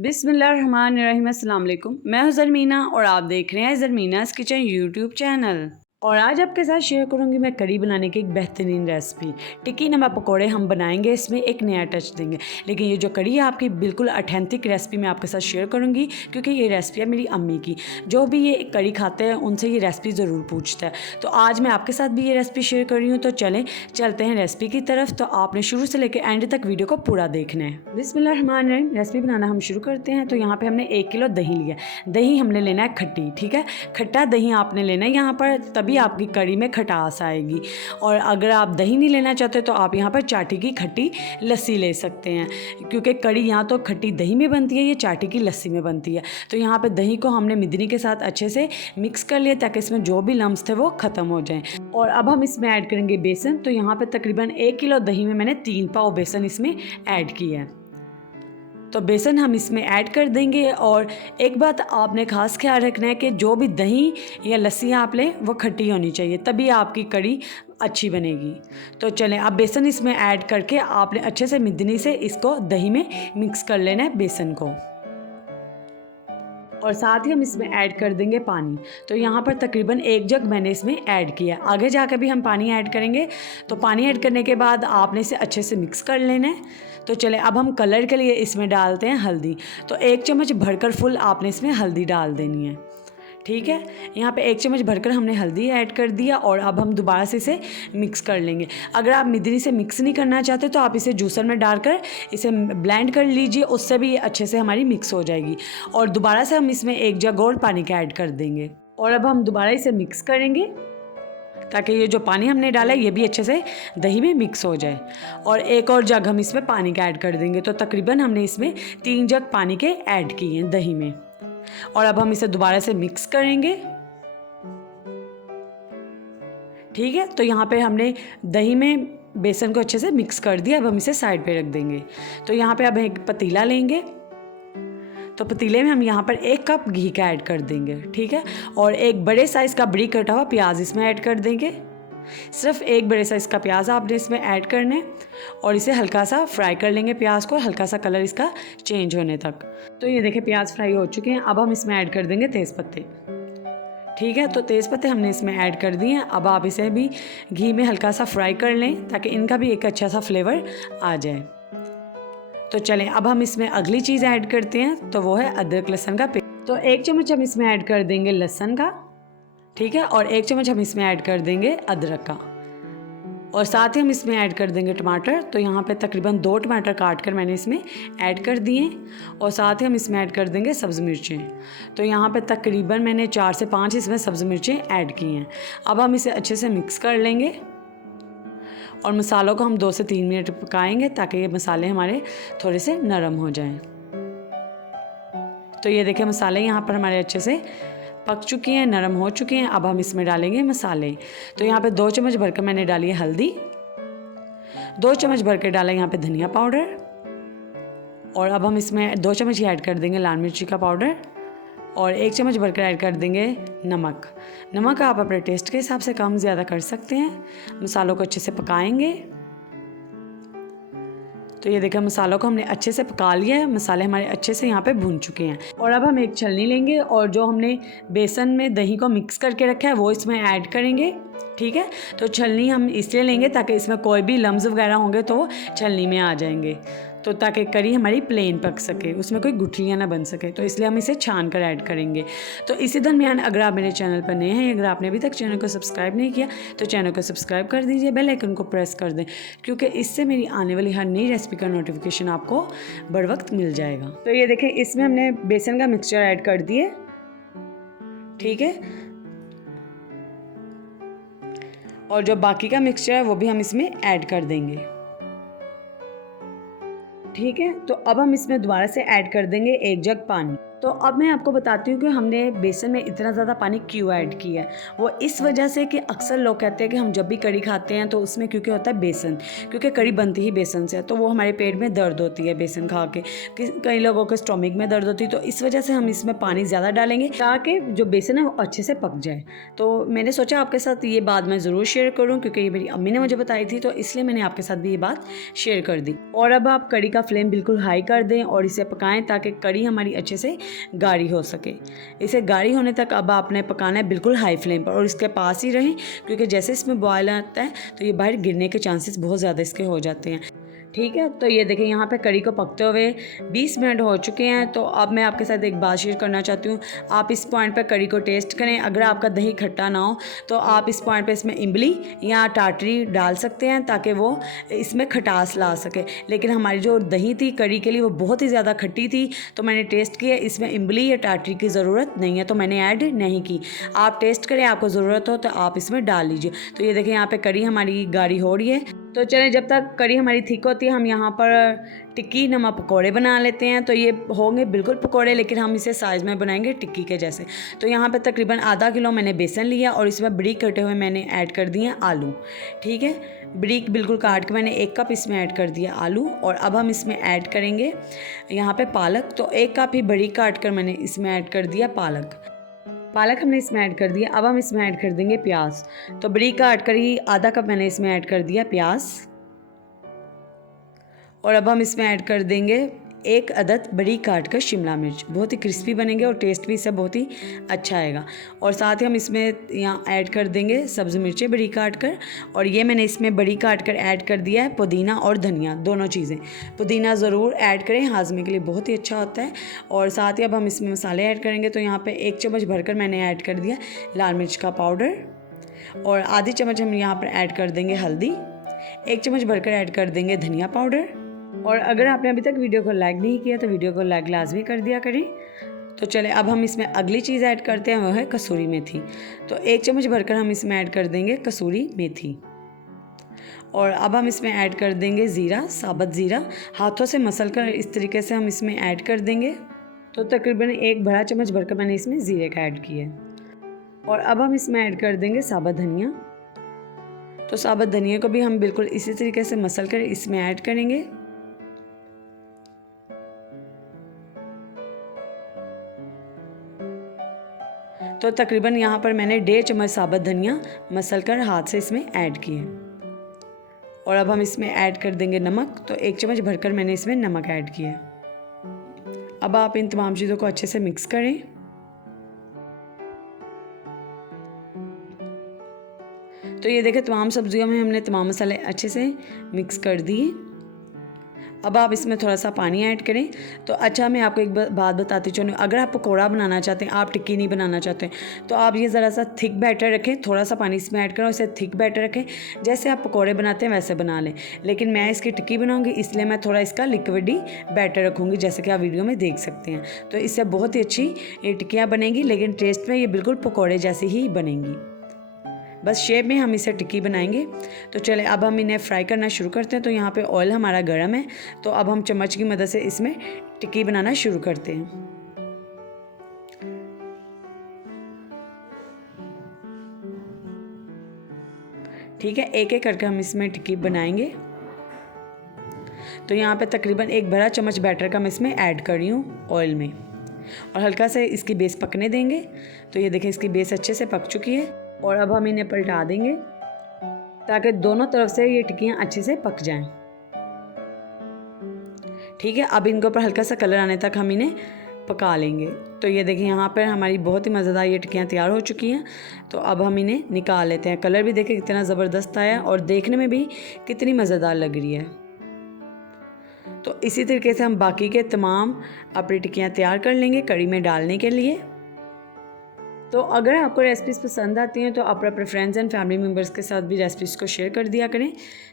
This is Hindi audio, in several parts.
बिस्मिल्लाहिर्रहमानिर्रहीम, अस्सलाम वालेकुम। मैं हूं ज़रमीना और आप देख रहे हैं ज़रमीनास किचन यूट्यूब चैनल। और आज आपके साथ शेयर करूंगी मैं कड़ी बनाने की एक बेहतरीन रेसिपी। टिक्की नमक पकोड़े हम बनाएंगे, इसमें एक नया टच देंगे। लेकिन ये जो कड़ी है आपकी बिल्कुल ऑथेंटिक रेसिपी मैं आपके साथ शेयर करूंगी, क्योंकि ये रेसिपी है मेरी अम्मी की। जो भी ये कड़ी खाते हैं उनसे ये रेसिपी ज़रूर पूछता है। तो आज मैं आपके साथ भी ये रेसिपी शेयर कर रही हूँ। तो चलते हैं रेसिपी की तरफ। तो आपने शुरू से लेकर एंड तक वीडियो को पूरा देखना है। बिस्मिल्लाहिर्रहमानिर्रहीम, रेसिपी बनाना हम शुरू करते हैं। तो यहाँ पर हमने 1 किलो दही लिया। दही हमने लेना है खट्टी, ठीक है, खट्टा दही आपने लेना है यहाँ पर, तभी आपकी कड़ी में खटास आएगी। और अगर आप दही नहीं लेना चाहते तो आप यहाँ पर चाटी की खट्टी लस्सी ले सकते हैं, क्योंकि कड़ी यहाँ तो खट्टी दही में बनती है, ये चाटी की लस्सी में बनती है। तो यहाँ पे दही को हमने मिदनी के साथ अच्छे से मिक्स कर लिया ताकि इसमें जो भी लम्स थे वो ख़त्म हो जाएं। और अब हम इसमें ऐड करेंगे बेसन। तो यहाँ पे तकरीबन 1 किलो दही में मैंने 3 पाव बेसन इसमें ऐड किया है। तो बेसन हम इसमें ऐड कर देंगे। और एक बात आपने ख़ास ख्याल रखना है कि जो भी दही या लस्सी आप लें वो खट्टी होनी चाहिए, तभी आपकी कड़ी अच्छी बनेगी। तो चलें, अब बेसन इसमें ऐड करके आपने अच्छे से मिदनी से इसको दही में मिक्स कर लेना है बेसन को। और साथ ही हम इसमें ऐड कर देंगे पानी। तो यहाँ पर तकरीबन 1 जग मैंने इसमें ऐड किया। आगे जाकर भी हम पानी ऐड करेंगे। तो पानी ऐड करने के बाद आपने इसे अच्छे से मिक्स कर लेना है। तो चले, अब हम कलर के लिए इसमें डालते हैं हल्दी। तो 1 चम्मच भरकर फुल आपने इसमें हल्दी डाल देनी है, ठीक है। यहाँ पे 1 चम्मच भरकर हमने हल्दी ऐड कर दिया। और अब हम दोबारा से इसे मिक्स कर लेंगे। अगर आप मिदनी से मिक्स नहीं करना चाहते तो आप इसे जूसर में डालकर इसे ब्लेंड कर लीजिए, उससे भी अच्छे से हमारी मिक्स हो जाएगी। और दोबारा से हम इसमें 1 जग और पानी का ऐड कर देंगे। और अब हम दोबारा इसे मिक्स करेंगे ताकि ये जो पानी हमने डाला है ये भी अच्छे से दही में मिक्स हो जाए। और 1 और जग हम इसमें पानी का ऐड कर देंगे। तो तकरीबन हमने इसमें 3 जग पानी के ऐड किए हैं दही में। और अब हम इसे दोबारा से मिक्स करेंगे, ठीक है। तो यहाँ पे हमने दही में बेसन को अच्छे से मिक्स कर दिया। अब हम इसे साइड पे रख देंगे। तो यहाँ पे अब एक पतीला लेंगे। तो पतीले में हम यहाँ पर 1 कप घी का ऐड कर देंगे, ठीक है। और एक बड़े साइज़ का बरीक कटा हुआ प्याज इसमें ऐड कर देंगे। सिर्फ 1 बड़े साइज़ का प्याज आपने इसमें ऐड करना है। और इसे हल्का सा फ्राई कर लेंगे प्याज को, हल्का सा कलर इसका चेंज होने तक। तो ये देखें प्याज फ्राई हो चुके हैं। अब हम इसमें ऐड कर देंगे तेज़पत्ते, ठीक है। तो तेज़पत्ते हमने इसमें ऐड कर दिए हैं। अब आप इसे भी घी में हल्का सा फ्राई कर लें ताकि इनका भी एक अच्छा सा फ्लेवर आ जाए। तो चलें, अब हम इसमें अगली चीज़ ऐड करते हैं। तो वो है अदरक लहसुन का पेस्ट। तो 1 चम्मच हम इसमें ऐड कर देंगे लहसुन का, ठीक है। और 1 चम्मच हम इसमें ऐड कर देंगे अदरक का। और साथ ही हम इसमें ऐड कर देंगे टमाटर। तो यहाँ पे तकरीबन 2 टमाटर काट कर मैंने इसमें ऐड कर दिए। और साथ ही हम इसमें ऐड कर देंगे सब्ज़ मिर्चें। तो यहाँ पे तकरीबन मैंने 4 से 5 इसमें सब्ज़ मिर्चें ऐड की हैं। अब हम इसे अच्छे से मिक्स कर लेंगे। और मसालों को हम 2 से 3 मिनट पकाएंगे ताकि ये मसाले हमारे थोड़े से नरम हो जाएं। तो ये देखें मसाले यहाँ पर हमारे अच्छे से पक चुकी हैं, नरम हो चुके हैं। अब हम इसमें डालेंगे मसाले। तो यहाँ पे 2 चम्मच भरकर मैंने डाली है हल्दी, 2 चम्मच भरकर डाला यहाँ पे धनिया पाउडर। और अब हम इसमें 2 चम्मच ही ऐड कर देंगे लाल मिर्ची का पाउडर। और 1 चम्मच भरकर ऐड कर देंगे नमक। नमक आप अपने टेस्ट के हिसाब से कम ज़्यादा कर सकते हैं। मसालों को अच्छे से पकाएंगे। तो ये देखिए मसालों को हमने अच्छे से पका लिया है। मसाले हमारे अच्छे से यहाँ पे भून चुके हैं। और अब हम एक छलनी लेंगे और जो हमने बेसन में दही को मिक्स करके रखा है वो इसमें ऐड करेंगे, ठीक है। तो छलनी हम इसलिए लेंगे ताकि इसमें कोई भी लम्स वगैरह होंगे तो वो छलनी में आ जाएंगे, तो ताकि कड़ी हमारी प्लेन पक सके, उसमें कोई गुठलियाँ ना बन सके। तो इसलिए हम इसे छान कर ऐड करेंगे। तो इसी दरमियान अगर आप मेरे चैनल पर नए हैं, अगर आपने अभी तक चैनल को सब्सक्राइब नहीं किया तो चैनल को सब्सक्राइब कर दीजिए, बेल आइकन को प्रेस कर दें, क्योंकि इससे मेरी आने वाली हर नई रेसिपी का नोटिफिकेशन आपको बर वक्त मिल जाएगा। तो ये देखें इसमें हमने बेसन का मिक्सचर ऐड कर दिए, ठीक है। और जो बाकी का मिक्सचर है वो भी हम इसमें ऐड कर देंगे, ठीक है। तो अब हम इसमें दोबारा से ऐड कर देंगे 1 जग पानी। तो अब मैं आपको बताती हूँ कि हमने बेसन में इतना ज़्यादा पानी क्यों ऐड किया है। वो इस वजह से कि अक्सर लोग कहते हैं कि हम जब भी कड़ी खाते हैं तो उसमें क्योंकि होता है बेसन, क्योंकि कड़ी बनती ही बेसन से, तो वो हमारे पेट में दर्द होती है बेसन खा के, कई लोगों के स्टोमक में दर्द होती है। तो इस वजह से हम इसमें पानी ज़्यादा डालेंगे ताकि जो बेसन है वो अच्छे से पक जाए। तो मैंने सोचा आपके साथ ये बात मैं ज़रूर शेयर करूँ, क्योंकि ये मेरी अम्मी ने मुझे बताई थी, तो इसलिए मैंने आपके साथ भी ये बात शेयर कर दी। और अब आप कड़ी का फ्लेम बिल्कुल हाई कर दें और इसे पकाएं ताकि कड़ी हमारी अच्छे से गाढ़ी हो सके। इसे गाढ़ी होने तक अब आपने पकाना है बिल्कुल हाई फ्लेम पर, और इसके पास ही रहें, क्योंकि जैसे इसमें बॉयल आता है तो ये बाहर गिरने के चांसेस बहुत ज़्यादा इसके हो जाते हैं। ठीक है, तो ये देखें यहाँ पे कड़ी को पकते हुए 20 मिनट हो चुके हैं। तो अब मैं आपके साथ एक बात शेयर करना चाहती हूँ। आप इस पॉइंट पर कड़ी को टेस्ट करें। अगर आपका दही खट्टा ना हो तो आप इस पॉइंट पे इसमें इमली या टाटरी डाल सकते हैं ताकि वो इसमें खटास ला सके। लेकिन हमारी जो दही थी कड़ी के लिए वो बहुत ही ज़्यादा खट्टी थी, तो मैंने टेस्ट किया, इसमें इमली या टाटरी की ज़रूरत नहीं है, तो मैंने ऐड नहीं की। आप टेस्ट करें, आपको ज़रूरत हो तो आप इसमें डाल लीजिए। तो ये देखें यहाँ पर कड़ी हमारी गाढ़ी हो रही है। तो चलें, जब तक कड़ी हमारी थिक होती है हम यहाँ पर टिक्की नमक पकोड़े बना लेते हैं। तो ये होंगे बिल्कुल पकोड़े, लेकिन हम इसे साइज़ में बनाएंगे टिक्की के जैसे। तो यहाँ पे तकरीबन आधा किलो मैंने बेसन लिया और इसमें बारीक कटे हुए मैंने ऐड कर दिए आलू। ठीक है, बारीक बिल्कुल काट के मैंने 1 कप इसमें ऐड कर दिया आलू। और अब हम इसमें ऐड करेंगे यहाँ पे पालक। तो 1 कप ही बारीक काट कर मैंने इसमें ऐड कर दिया पालक हमने इसमें ऐड कर दिया। अब हम इसमें ऐड कर देंगे प्याज। तो बारीक काट कर ही आधा कप मैंने इसमें ऐड कर दिया प्याज। और अब हम इसमें ऐड कर देंगे 1 अदद बारीक काट कर शिमला मिर्च। बहुत ही क्रिस्पी बनेंगे और टेस्ट भी इससे बहुत ही अच्छा आएगा। और साथ ही हम इसमें यहाँ ऐड कर देंगे सब्ज़ मिर्चें बारीक काट कर। और ये मैंने इसमें बारीक काट कर ऐड कर दिया है पुदीना और धनिया, दोनों चीज़ें। पुदीना ज़रूर ऐड करें, हाजमे के लिए बहुत ही अच्छा होता है। और साथ ही अब हम इसमें मसाले ऐड करेंगे। तो यहाँ पर 1 चम्मच भरकर मैंने ऐड कर दिया लाल मिर्च का पाउडर। और आधी चम्मच हम यहाँ पर ऐड कर देंगे हल्दी। 1 चम्मच भरकर ऐड कर देंगे धनिया पाउडर। और अगर आपने अभी तक वीडियो को लाइक नहीं किया तो वीडियो को लाइक लाजमी कर दिया करें। तो चले, अब हम इसमें अगली चीज़ ऐड करते हैं, वो है कसूरी मेथी। तो 1 चम्मच भरकर हम इसमें ऐड कर देंगे कसूरी मेथी। और अब हम इसमें ऐड कर देंगे ज़ीरा, साबुत ज़ीरा। हाथों से मसल कर इस तरीके से हम इसमें ऐड कर देंगे। तो तकरीबन 1 बड़ा चम्मच भरकर मैंने इसमें ज़ीरे का ऐड किया है। और अब हम इसमें ऐड कर देंगे साबुत धनिया। तो साबुत धनिया को भी हम बिल्कुल इसी तरीके से मसल कर इसमें ऐड करेंगे। तो तकरीबन यहाँ पर मैंने 1.5 चम्मच साबुत धनिया मसल कर हाथ से इसमें ऐड किए। और अब हम इसमें ऐड कर देंगे नमक। तो 1 चम्मच भरकर मैंने इसमें नमक ऐड किया। अब आप इन तमाम चीज़ों को अच्छे से मिक्स करें। तो ये देखें, तमाम सब्जियों में हमने तमाम मसाले अच्छे से मिक्स कर दिए। अब आप इसमें थोड़ा सा पानी ऐड करें। तो अच्छा, मैं आपको एक बात बताती चलूँ, अगर आप पकौड़ा बनाना चाहते हैं, आप टिक्की नहीं बनाना चाहते हैं, तो आप ये ज़रा सा थिक बैटर रखें। थोड़ा सा पानी इसमें ऐड करें और इसे थिक बैटर रखें। जैसे आप पकौड़े बनाते हैं वैसे बना लें। लेकिन मैं इसकी टिक्की बनाऊँगी, इसलिए मैं थोड़ा इसका लिक्विडी बैटर रखूँगी, जैसे कि आप वीडियो में देख सकते हैं। तो इससे बहुत ही अच्छी ये टिक्कियाँ बनेंगी, लेकिन टेस्ट में ये बिल्कुल पकौड़े जैसी ही बनेंगी। बस शेप में हम इसे टिक्की बनाएंगे। तो चले, अब हम इन्हें फ्राई करना शुरू करते हैं। तो यहाँ पे ऑयल हमारा गर्म है, तो अब हम चम्मच की मदद से इसमें टिक्की बनाना शुरू करते हैं। ठीक है, एक एक करके हम इसमें टिक्की बनाएंगे। तो यहाँ पे तकरीबन 1 बड़ा चम्मच बैटर का मैं इसमें ऐड कर रही हूँ ऑयल में, और हल्का से इसकी बेस पकने देंगे। तो ये देखें, इसकी बेस अच्छे से पक चुकी है। और अब हम इन्हें पलटा देंगे ताकि दोनों तरफ से ये टिक्कियाँ अच्छे से पक जाएं। ठीक है, अब इनके ऊपर हल्का सा कलर आने तक हम इन्हें पका लेंगे। तो ये देखिए, यहाँ पर हमारी बहुत ही मज़ेदार ये टिक्कियाँ तैयार हो चुकी हैं। तो अब हम इन्हें निकाल लेते हैं। कलर भी देखिए कितना ज़बरदस्त आया और देखने में भी कितनी मज़ेदार लग रही है। तो इसी तरीके से हम बाकी के तमाम अपनी टिक्कियाँ तैयार कर लेंगे कड़ी में डालने के लिए। तो अगर आपको रेसिपीज़ पसंद आती हैं तो अपना अपने फ्रेंड्स एंड फैमिली मेम्बर्स के साथ भी रेसिपीज़ को शेयर कर दिया करें,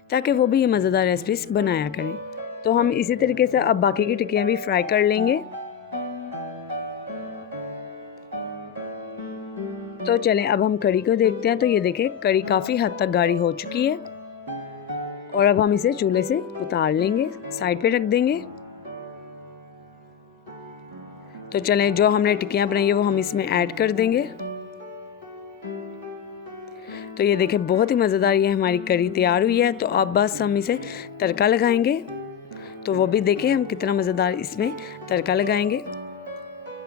ताकि वो भी ये मज़ेदार रेसिपीज़ बनाया करें। तो हम इसी तरीके से अब बाकी की टिक्कियाँ भी फ्राई कर लेंगे। तो चलें, अब हम कड़ी को देखते हैं। तो ये देखें, कड़ी काफ़ी हद तक गाढ़ी हो चुकी है। और अब हम इसे चूल्हे से उतार लेंगे, साइड पे रख देंगे। तो चलें, जो हमने टिक्कियाँ बनाई है वो हम इसमें ऐड कर देंगे। तो ये देखें बहुत ही मज़ेदार ये हमारी करी तैयार हुई है। तो अब बस हम इसे तड़का लगाएंगे। तो वो भी देखें हम कितना मज़ेदार इसमें तड़का लगाएंगे।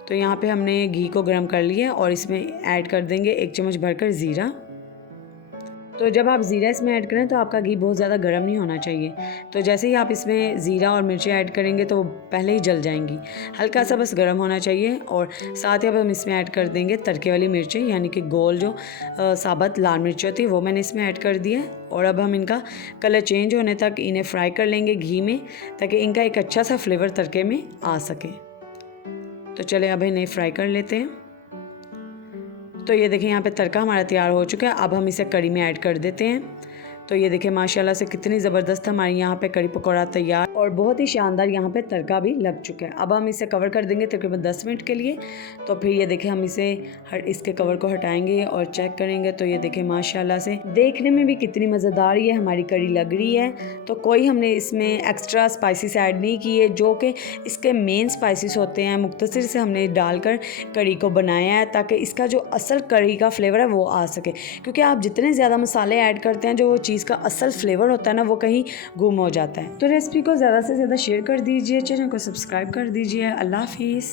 तो यहाँ पे हमने घी को गर्म कर लिया और इसमें ऐड कर देंगे 1 चम्मच भरकर ज़ीरा। तो जब आप ज़ीरा इसमें ऐड करें तो आपका घी बहुत ज़्यादा गर्म नहीं होना चाहिए। तो जैसे ही आप इसमें ज़ीरा और मिर्चें ऐड करेंगे तो वो पहले ही जल जाएंगी, हल्का सा बस गर्म होना चाहिए। और साथ ही अब हम इसमें ऐड कर देंगे तड़के वाली मिर्चें, यानी कि गोल जो साबुत लाल मिर्च होती है वो मैंने इसमें ऐड कर दिया। और अब हम इनका कलर चेंज होने तक इन्हें फ्राई कर लेंगे घी में, ताकि इनका एक अच्छा सा फ्लेवर तड़के में आ सके। तो चले अब इन्हें फ्राई कर लेते हैं। तो ये देखें यहाँ पे तड़का हमारा तैयार हो चुका है। अब हम इसे कड़ी में ऐड कर देते हैं। तो ये देखें माशाल्लाह से कितनी ज़बरदस्त हमारी यहाँ पे कड़ी पकौड़ा तैयार और बहुत ही शानदार यहाँ पे तड़का भी लग चुका है। अब हम इसे कवर कर देंगे तकरीबन 10 मिनट के लिए। तो फिर ये देखें हम इसे इसके कवर को हटाएंगे और चेक करेंगे। तो ये देखें माशाल्लाह से देखने में भी कितनी मज़ेदार ये हमारी कड़ी लग रही है। तो कोई हमने इसमें एक्स्ट्रा स्पाइसेस ऐड नहीं किए, जो कि इसके मेन स्पाइसेस होते हैं, मुख्तसर से हमने डालकर कड़ी को बनाया है ताकि इसका जो असल कड़ी का फ्लेवर है वो आ सके। क्योंकि आप जितने ज़्यादा मसाले ऐड करते हैं, जो वो चीज़ का असल फ्लेवर होता है ना, वो कहीं गुम हो जाता है। तो रेसिपी को ज़्यादा से ज़्यादा शेयर कर दीजिए, चैनल को सब्सक्राइब कर दीजिए। अल्लाह हाफिज़।